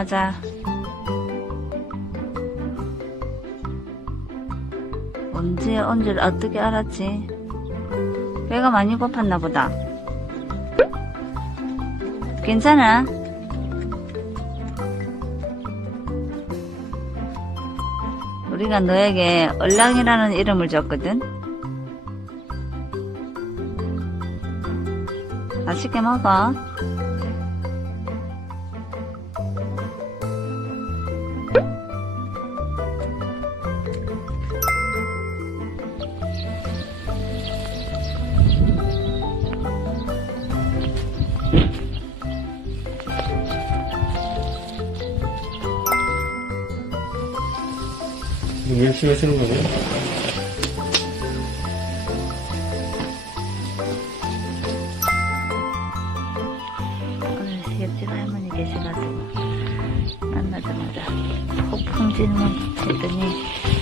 운동하자. 언제 언제 어떻게 알았지? 배가 많이 고팠나 보다. 괜찮아? 우리가 너에게 얼랑이라는 이름을 줬거든. 맛있게 먹어. 열심히 하시는 거네요? 오늘 옆집 할머니 계셔가지고 만나자마자 폭풍 질문 했더니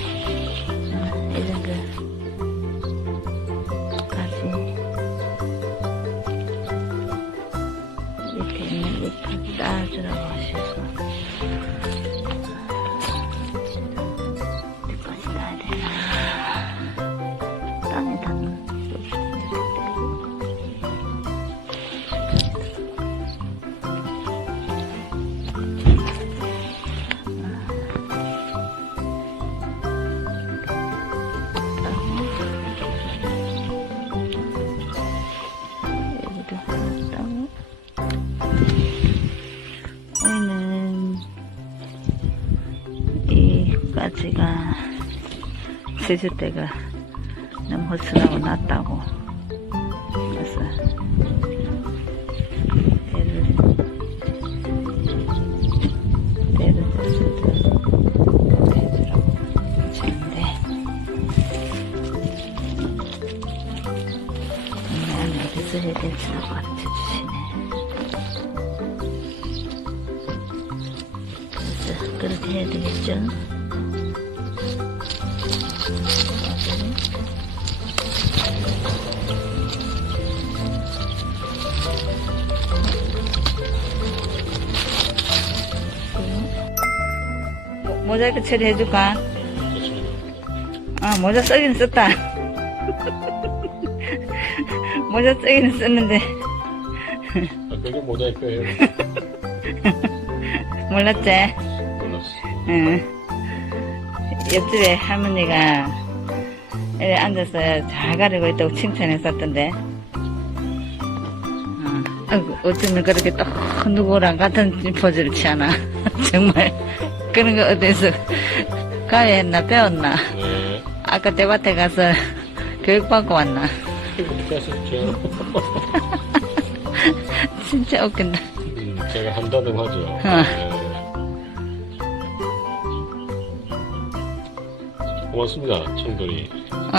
이 가지가 세주대가 너무 허술하고 낮다고 그래서 그렇게 해야 되겠죠? 모- 모자이크 처리해줄까? 아, 모자 쓰긴 썼다. 모자 쓰기는 썼는데 아, 그게 모자이크예요. 몰랐지? 응. 옆집에 할머니가 이래 앉아서 잘 가리고 있다고 칭찬했었던데. 어, 아이고, 어쩌면 그렇게 또 누구랑 같은 포즈를 취하나. 정말. 그런 거 어디서 가해했나, 배웠나. 네. 아까 대밭에 가서 교육받고 왔나. 진짜 웃긴다. 음, 제가 한다듬 하죠. 어. 네. 고맙습니다, 청돌이. 어.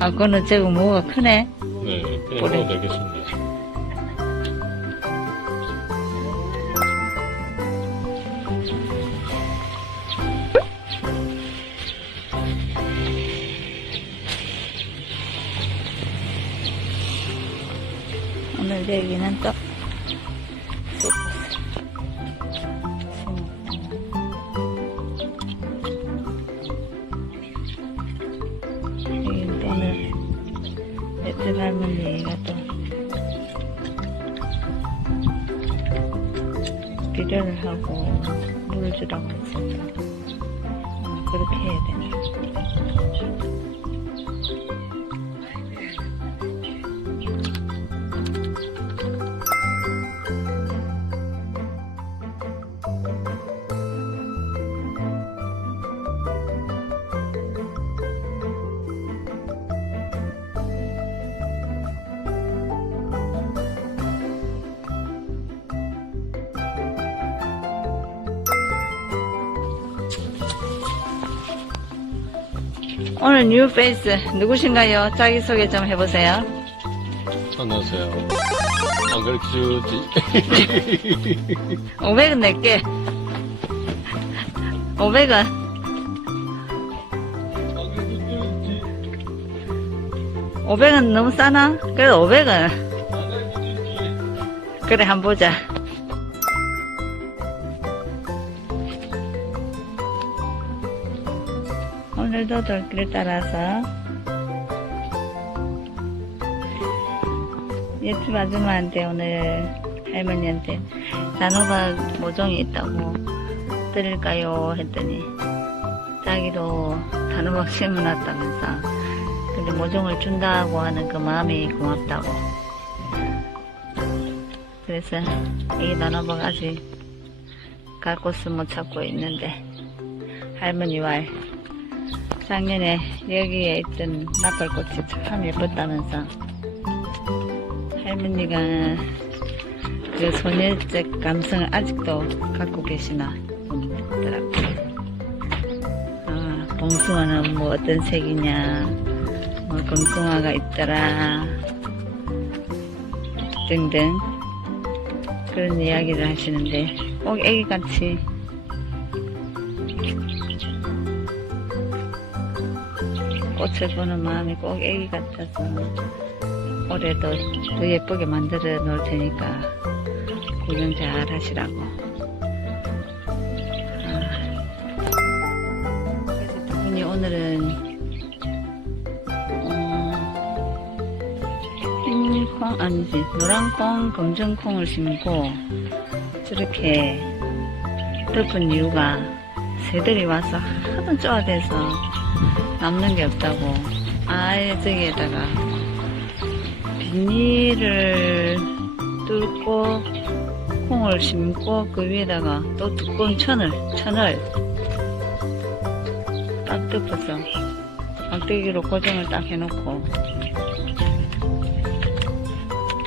아, 그거는 저거 뭐가 크네. 네, 그냥 그래. 먹어도 되겠습니다. 오늘 얘기는 또 옆집 할머니가 또 비료를 하고 물을 주라고 했었죠. 어, 그렇게 해야 되나? 오늘 뉴 페이스 누구신가요? 자기소개 좀 해보세요. 안녕하세요. 안 가르쳐 주지. 500원 낼게. 500원. 500원 너무 싸나? 그래도 500원. 그래, 한번 보자. 오늘도 돌길을 따라서 옆집 아줌마한테 오늘 할머니한테 단호박 모종이 있다고 드릴까요? 했더니 자기도 단호박 심어놨다면서 근데 모종을 준다고 하는 그 마음이 고맙다고 그래서 이 단호박 아직 갈 곳을 못 찾고 있는데 할머니 말 작년에 여기에 있던 나팔꽃이 참 예뻤다면서 할머니가 그 소녀적 감성을 아직도 갖고 계시나 보더라고. 아, 봉숭아는 뭐 어떤 색이냐, 뭐 금송아가 있더라, 등등 그런 이야기를 하시는데 꼭 애기같이 꽃을 보는 마음이 꼭 애기 같아서 올해도 더 예쁘게 만들어 놓을 테니까 구경 잘 하시라고. 아, 그래서 두 분이 오늘은 어, 흰콩 아니지 노란 콩 검정 콩을 심고 저렇게 덮은 이유가 새들이 와서 하도 쪼아대서 남는 게 없다고 아예 저기에다가 비닐을 뚫고 콩을 심고 그 위에다가 또 두꺼운 천을 천을 딱 덮어서 막대기로 고정을 딱 해놓고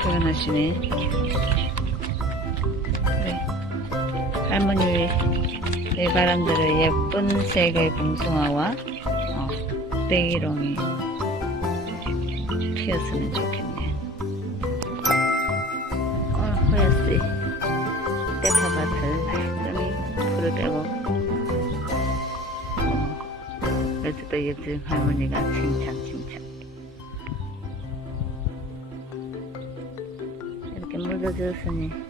표현하시네. 그래 할머니 내 바람대로 예쁜 색의 봉숭아와 어, 빼기롱이 피었으면 좋겠네. 어, 허였지. 떼파밭을 완전히 풀을 빼고. 어, 또 요즘 할머니가 칭찬, 칭찬. 이렇게 묻어주었으니